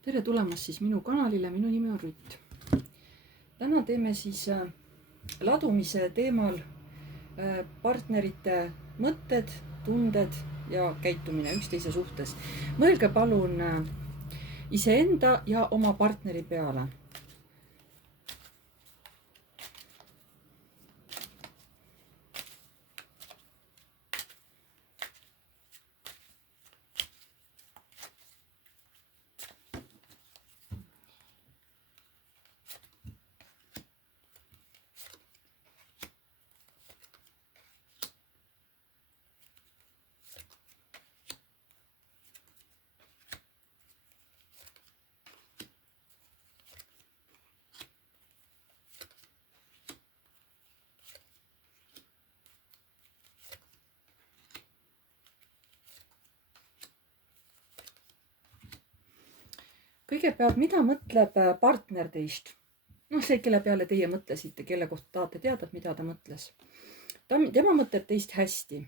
Tere tulemast siis minu kanalile, minu nimi on Rutt. Täna teeme siis ladumise teemal partnerite mõtted, tunded ja käitumine üksteise suhtes. Mõelge palun iseenda ja oma partneri peale. Kõigepealt, mida mõtleb partner teist? See, kelle peale teie mõtlesite, kelle kohta tahate teada, mida ta mõtles. Tema mõtleb teist hästi.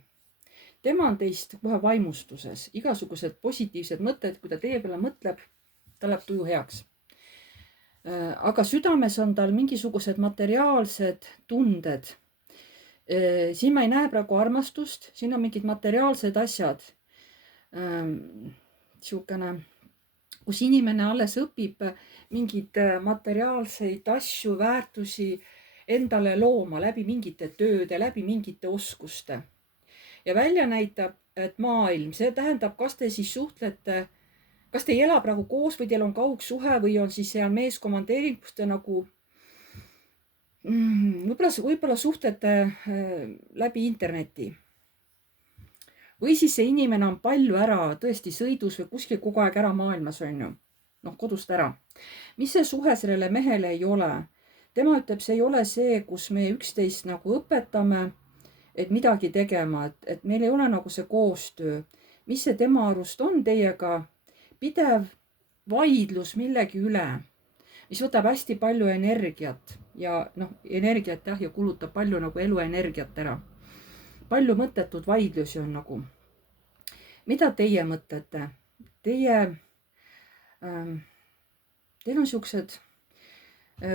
Tema on teist kohe vaimustuses. Igasugused positiivsed mõtted, kui ta teie peale mõtleb, ta läheb tuju heaks. Aga südames on tal mingisugused materiaalsed tunded. Siin ma ei näe praegu armastust, siin on mingid materiaalsed asjad. Siukene, kus inimene alles õpib mingeid materiaalseid asju, väärtusi endale looma läbi mingite tööde, läbi mingite oskuste. Ja välja näitab, et maailm, see tähendab, kas te siis suhtlete, kas te ei ela praegu koos või teil on kaugsuhe või on siis seal meeskomandeering, kus te nagu võib-olla suhtlete läbi interneti. Või siis see inimene on palju ära tõesti sõidus või kuskil kogu aeg ära maailmas on ju. Kodust ära. Mis see suhe sellele mehele ei ole? Tema ütleb, see ei ole see, kus me üksteist nagu õpetame, et midagi tegema, et meil ei ole nagu see koostöö. Mis see tema arust on teiega? Pidev vaidlus millegi üle, mis võtab hästi palju energiat ja energiat ja kulutab palju nagu eluenergiat ära. Palju mõttetud vaidlusi on nagu. Mida teie mõtlete? Teil on siuksed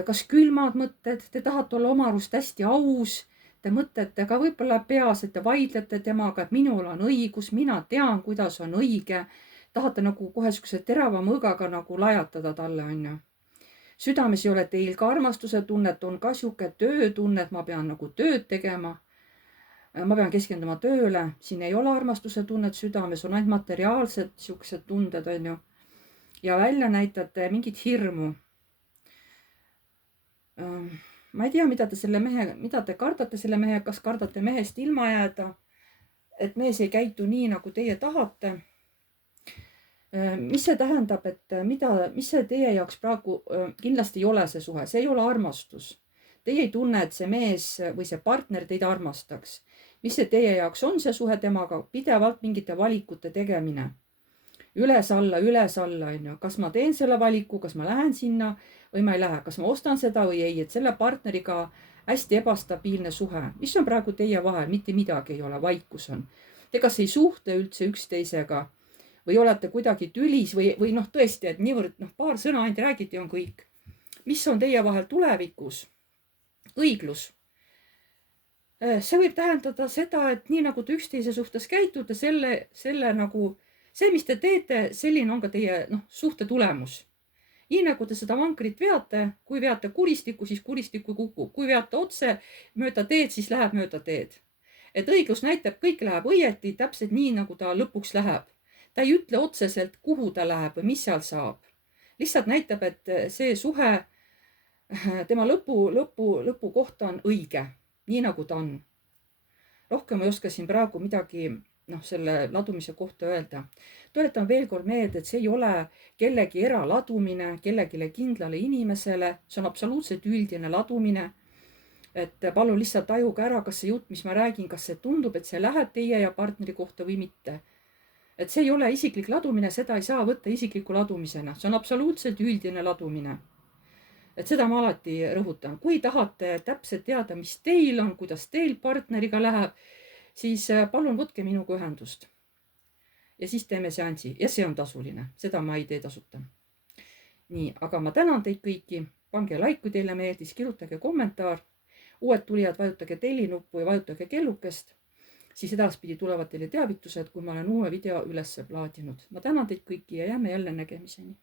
kas külmad mõtted, te tahate olla oma arust hästi aus, te mõtlete ka võib-olla peas, et te vaidlete temaga, et minul on õigus, mina tean, kuidas on õige. Tahate nagu kohe siukse terava mõõgaga nagu lajatada talle, on ju. Südames ei ole teil ka armastuse tunnet, on ka siuke töötunne, et ma pean nagu tööd tegema. Ma pean keskenduma tööle, siin ei ole armastuse tunnet südames, on ainult materiaalsed siuksed tunded, on ju. Ja välja näitate mingit hirmu. Ma ei tea, mida te kardate selle mehe, kas kardate mehest ilma jääda, et mees ei käitu nii, nagu teie tahate. Mis see tähendab, et mis see teie jaoks praegu kindlasti ei ole see suhe, see ei ole armastus. Teie ei tunne, et see mees või see partner teid armastaks. Mis see teie jaoks on see suhe temaga? Pidevalt mingite valikute tegemine. Üles-alla, on ju. Kas ma teen selle valiku, kas ma lähen sinna või ma ei lähe, kas ma ostan seda või ei, et selle partneriga hästi ebastabiilne suhe. Mis on praegu teie vahel? Mitte midagi ei ole, vaikus on. Te kas ei suhtle üldse üksteisega või olete kuidagi tülis või tõesti, et niivõrd paar sõna ainult räägiti, on kõik. Mis on teie vahel tulevikus? Õiglus. See võib tähendada seda, et nii nagu te üksteise suhtes käitute, selle nagu see, mis te teete, selline on ka teie suhte tulemus. Nii nagu te seda vankrit veate, kui veate kuristikku, siis kuristikku kukub. Kui veate otse mööda teed, siis läheb mööda teed. Et õiglus näitab, kõik läheb õieti, täpselt nii, nagu ta lõpuks läheb. Ta ei ütle otseselt, kuhu ta läheb või mis seal saab. Lihtsalt näitab, et see suhe, tema lõpu kohta on õige, nii nagu ta on. Rohkem ei oska siin praegu midagi selle ladumise kohta öelda. Tuletan veel kord meelde, et see ei ole kellegi eraladumine, kellegile kindlale inimesele. See on absoluutselt üldine ladumine. Et palun lihtsalt tajuge ära, kas see jutt, mis ma räägin, kas see tundub, et see läheb teie ja partneri kohta või mitte. Et see ei ole isiklik ladumine, seda ei saa võtta isikliku ladumisena. See on absoluutselt üldine ladumine. Et seda ma alati rõhutan. Kui tahate täpselt teada, mis teil on, kuidas teil partneriga läheb, siis palun võtke minuga ühendust. Ja siis teeme seansi. Ja see on tasuline. Seda ma ei tee tasuta. nii, aga ma tänan teid kõiki. Pange like, kui teile meeldis, kirjutage kommentaar. Uued tulijad, vajutage tellinuppu ja vajutage kellukest. Siis edaspidi tulevad teile teavitused, kui ma olen uue video üles plaadinud. Ma tänan teid kõiki ja jääme jälle nägemiseni.